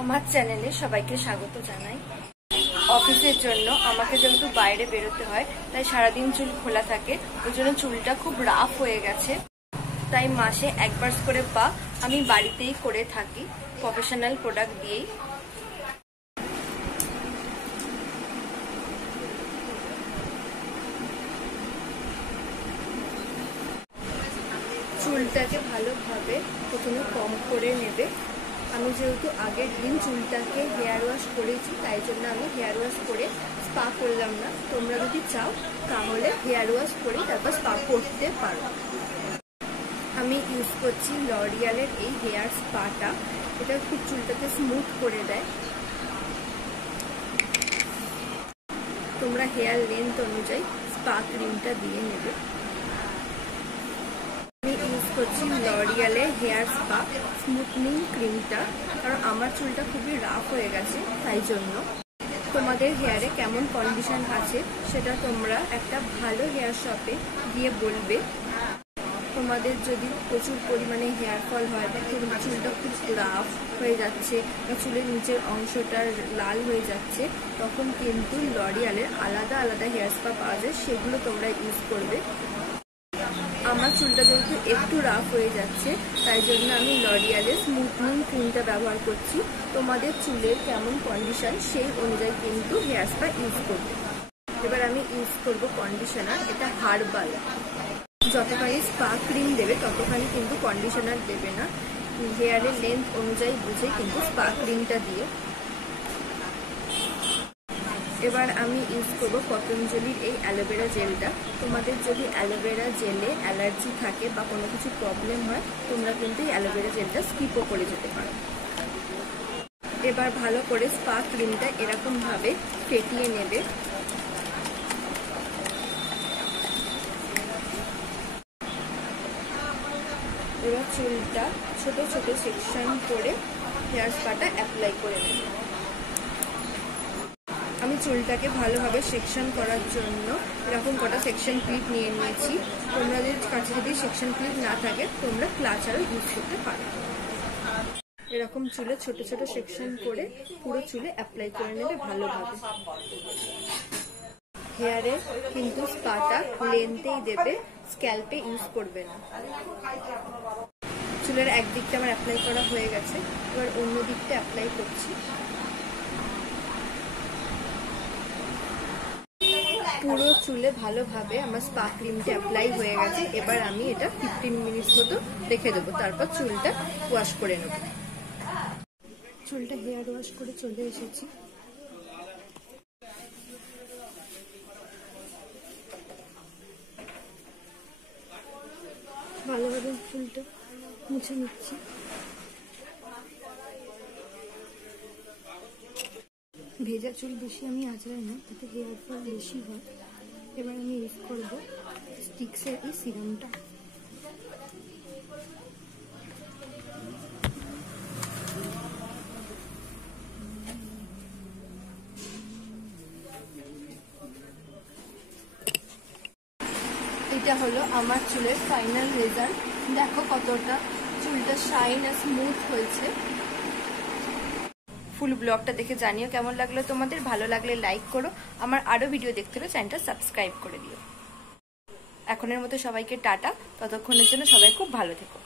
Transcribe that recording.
আমার চ্যানেলে সবাইকে স্বাগত জানাই। অফিসের জন্য আমাকে যেহেতু বাইরে বেরোতে হয়, তাই সারাদিন চুল খোলা থাকে, ওই জন্য চুলটা খুব রাফ হয়ে গেছে। তাই মাসে একবার করে বা আমি বাড়িতেই করে থাকি প্রফেশনাল প্রোডাক্ট দিয়েই। চুলটাকে ভালোভাবে প্রথমে কম করে নেবে। আমি যেহেতু আগের দিন চুলটাকে হেয়ার ওয়াশ করেছি, তাই জন্য আমি হেয়ার ওয়াশ করে স্পা করলাম না। তোমরা যদি চাও তাহলে হেয়ার ওয়াশ করে তারপর স্পা করতে পারো। আমি ইউজ করছি লরিয়ালের এই হেয়ার স্পাটা। এটা খুব চুলটাকে স্মুথ করে দেয়। তোমরা হেয়ার লেন্থ অনুযায়ী স্পা ক্রিমটা দিয়ে নেবে। আমি ইউজ করছি লরিয়ালের হেয়ার স্পা স্মুথনিং ক্রিমটা, কারণ আমার চুলটা খুবই রাফ হয়ে গেছে। তাই জন্য তোমাদের হেয়ারে কেমন কন্ডিশন আছে সেটা তোমরা একটা ভালো হেয়ার শপে গিয়ে বলবে। তোমাদের যদি প্রচুর পরিমাণে হেয়ার ফল হয় বা চুলটা খুব রাফ হয়ে যাচ্ছে বা চুলের নিচের অংশটা লাল হয়ে যাচ্ছে, তখন কিন্তু লরিয়ালের আলাদা আলাদা হেয়ার স্পা পাওয়া যায়, সেগুলো তোমরা ইউজ করবে। আমার চুলটা যেহেতু একটু রাফ হয়ে যাচ্ছে, তাই জন্য আমি লরিয়ালের স্মুথনিং ক্রিমটা ব্যবহার করছি। তোমাদের চুলের কেমন কন্ডিশন সেই অনুযায়ী কিন্তু হেয়ার স্পা ইউজ করবে। এবার আমি ইউজ করব কন্ডিশনার। এটা হার্বাল। যতখানি স্পা ক্রিম দেবে ততখানি কিন্তু কন্ডিশনার দেবে না। হেয়ারের লেন্থ অনুযায়ী বুঝে কিন্তু স্পা ক্রিমটা দিয়ে। এবার আমি ইউজ করব পতঞ্জলির এই অ্যালোভেরা জেলটা। তোমাদের যদি অ্যালোভেরা জেলে অ্যালার্জি থাকে বা কোনো কিছু প্রবলেম হয়, তোমরা কিন্তু এই অ্যালোভেরা জেলটা স্কিপও করে যেতে পারো। এবার ভালো করে স্পা ক্রিমটা এরকমভাবে ফেটিয়ে নেবে। এবার চুলটা ছোট ছোট সেকশন করে হেয়ার স্পাটা অ্যাপ্লাই করে নেবে। আমি চুলটাকে ভালোভাবে সেকশন করার জন্য এরকম কটা সেকশন ক্লিপ নিয়ে নিয়েছি। তোমাদের কাছে যদি সেকশন ক্লিপ না থাকে তোমরা ক্লাচারও ইউজ করতে পারো। এরকম চুলে ছোট ছোট সেকশন করে পুরো চুলে অ্যাপ্লাই করে নেবে ভালোভাবে। হেয়ারে কিন্তু স্পাটা লেন্থেই দেবে, স্ক্যাল্পে ইউজ করবে না। চুলের একদিকটা আমার অ্যাপ্লাই করা হয়ে গেছে, এবার অন্য দিকটা অ্যাপ্লাই করছি। পুরো চুলে ভালোভাবে আমার স্পা ক্রিমটা অ্যাপ্লাই হয়ে গেছে। এবার আমি এটা 15 মিনিটস মতো রেখে দেবো, তারপর চুলটা ওয়াশ করে নেব। চুলটা হেয়ার ওয়াশ করে চলে এসেছি। ভালোভাবে চুলটা মুছে নিচ্ছি। ভেজা চুল বেশি আমি আঁচড়াই না, তাতে হেয়ার ফল বেশি হয়। এবার আমি ইউজ করবো স্টিক্সের এই সিরামটা। এটা হলো আমার চুলের ফাইনাল রেজাল্ট। দেখো কতটা চুলটা শাইন আর স্মুথ হয়েছে। ফুল ব্লগটা দেখে জানিও কেমন লাগলো তোমাদের। ভালো লাগলে লাইক করো। আমার আরো ভিডিও দেখতে হলে চ্যানেলটা সাবস্ক্রাইব করে দিও। এখনের মতো সবাইকে টাটা। ততক্ষণের জন্য সবাই খুব ভালো থেকো।